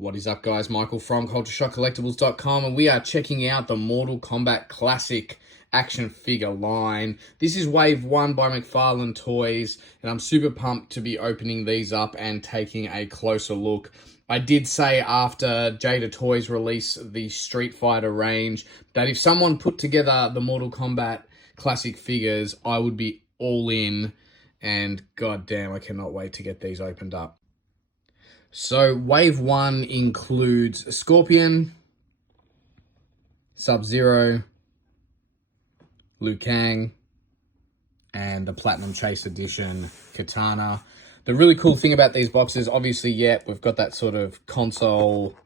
What is up, guys? Michael from cultureshockcollectibles.com, and we are checking out the Mortal Kombat Classic action figure line. This is Wave 1 by McFarlane Toys, and I'm super pumped to be opening these up and taking a closer look. I did say after Jada Toys released the Street Fighter range that if someone put together the Mortal Kombat Classic figures, I would be all in, and goddamn, I cannot wait to get these opened up. So Wave 1 includes Scorpion, Sub-Zero, Liu Kang, and the Platinum Chase Edition Katana. The really cool thing about these boxes, obviously, yeah, we've got that sort of console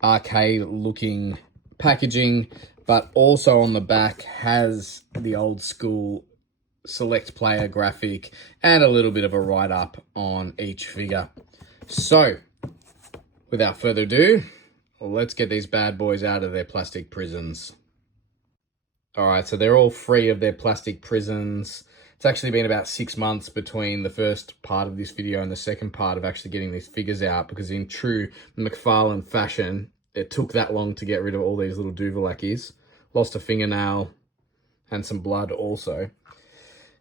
arcade-looking packaging, but also on the back has the old school select player graphic and a little bit of a write-up on each figure. So, without further ado, let's get these bad boys out of their plastic prisons. Alright, so they're all free of their plastic prisons. It's actually been about 6 months between the first part of this video and the second part of actually getting these figures out, because in true McFarlane fashion, it took that long to get rid of all these little Duvalakis. Lost a fingernail and some blood also.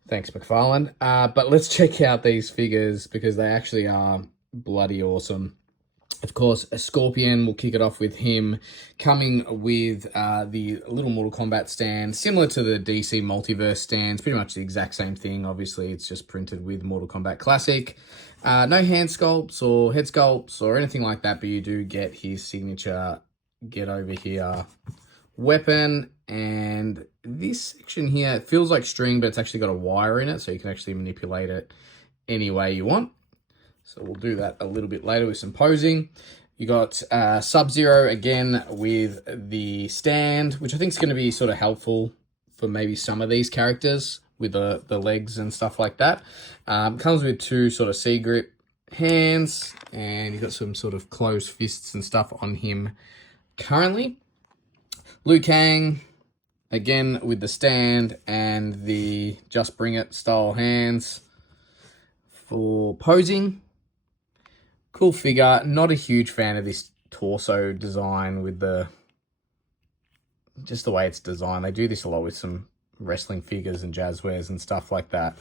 Thanks, McFarlane. But let's check out these figures because they actually are bloody awesome. Of course, a Scorpion, we'll kick it off with him coming with the little Mortal Kombat stand, similar to the DC Multiverse stands, pretty much the exact same thing. Obviously, it's just printed with Mortal Kombat Classic. No hand sculpts or head sculpts or anything like that, but you do get his signature get over here weapon. And this section here, it feels like string, but it's actually got a wire in it, so you can actually manipulate it any way you want. So we'll do that a little bit later with some posing. You got Sub-Zero again with the stand, which I think is going to be sort of helpful for maybe some of these characters with the legs and stuff like that. Comes with two sort of C-grip hands, and you've got some sort of closed fists and stuff on him currently. Liu Kang, again with the stand and the Just Bring It style hands for posing. Cool figure. Not a huge fan of this torso design with just the way it's designed. They do this a lot with some wrestling figures and jazzwares and stuff like that.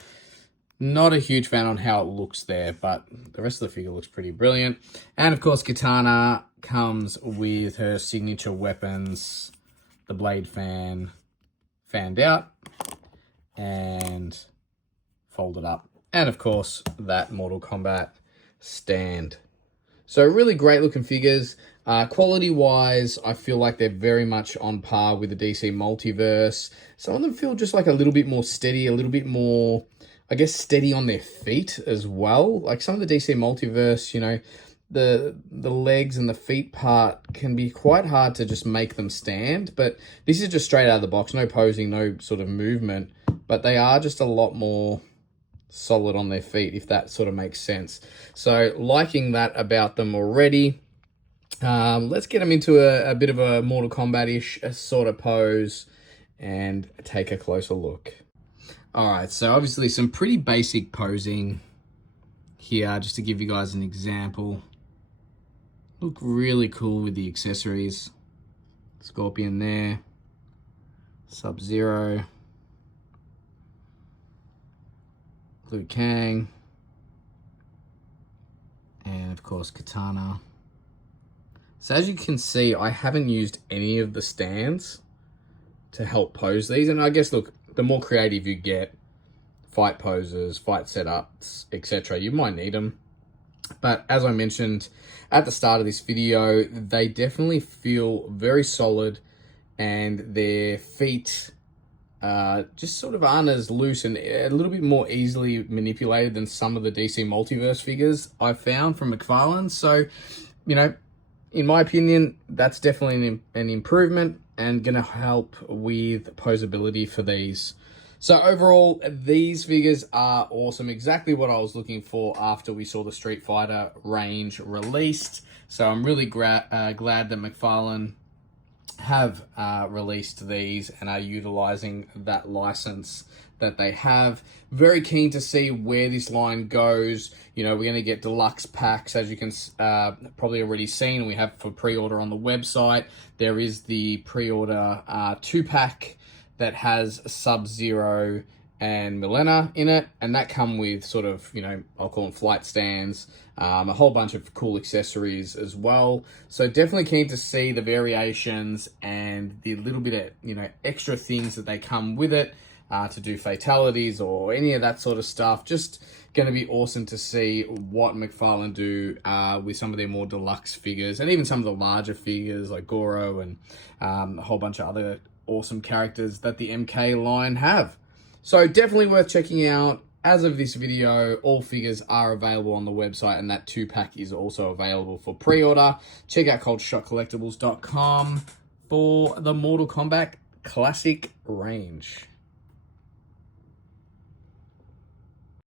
Not a huge fan on how it looks there, but the rest of the figure looks pretty brilliant. And of course, Katana comes with her signature weapons, the blade fanned out and folded up. And of course, that Mortal Kombat stand. So really great looking figures. Quality wise, I feel like they're very much on par with the DC Multiverse. Some of them feel just like a little bit more steady, a little bit more, I guess, steady on their feet as well. Like some of the DC Multiverse, you know, the legs and the feet part can be quite hard to just make them stand, but this is just straight out of the box, no posing, no sort of movement, but they are just a lot more solid on their feet, if that sort of makes sense. So liking that about them already. Let's get them into a bit of a Mortal Kombat-ish sort of pose and take a closer look. All right, so obviously some pretty basic posing here, just to give you guys an example. Look really cool with the accessories. Scorpion there, Sub-Zero, Liu Kang, and of course Katana. So as you can see, I haven't used any of the stands to help pose these, and I guess, look, the more creative you get, fight poses, fight setups, etc., you might need them. But as I mentioned at the start of this video, they definitely feel very solid, and their feet just sort of aren't as loose and a little bit more easily manipulated than some of the DC Multiverse figures I've found from McFarlane. So, you know, in my opinion, that's definitely an improvement and going to help with posability for these. So overall, these figures are awesome. Exactly what I was looking for after we saw the Street Fighter range released. So I'm really glad that McFarlane have released these and are utilizing that license that they have. Very keen to see where this line goes. You know, we're going to get deluxe packs, as you can probably already seen. We have for pre-order on the website. There is the pre-order 2-pack that has Sub-Zero and Milena in it, and that come with sort of, you know, I'll call them flight stands, a whole bunch of cool accessories as well. So definitely keen to see the variations and the little bit of, you know, extra things that they come with it to do fatalities or any of that sort of stuff. Just going to be awesome to see what McFarlane do with some of their more deluxe figures, and even some of the larger figures like Goro and a whole bunch of other awesome characters that the MK line have. So definitely worth checking out. As of this video, all figures are available on the website, and that 2-pack is also available for pre-order. Check out cultureshockcollectibles.com for the Mortal Kombat Classic range.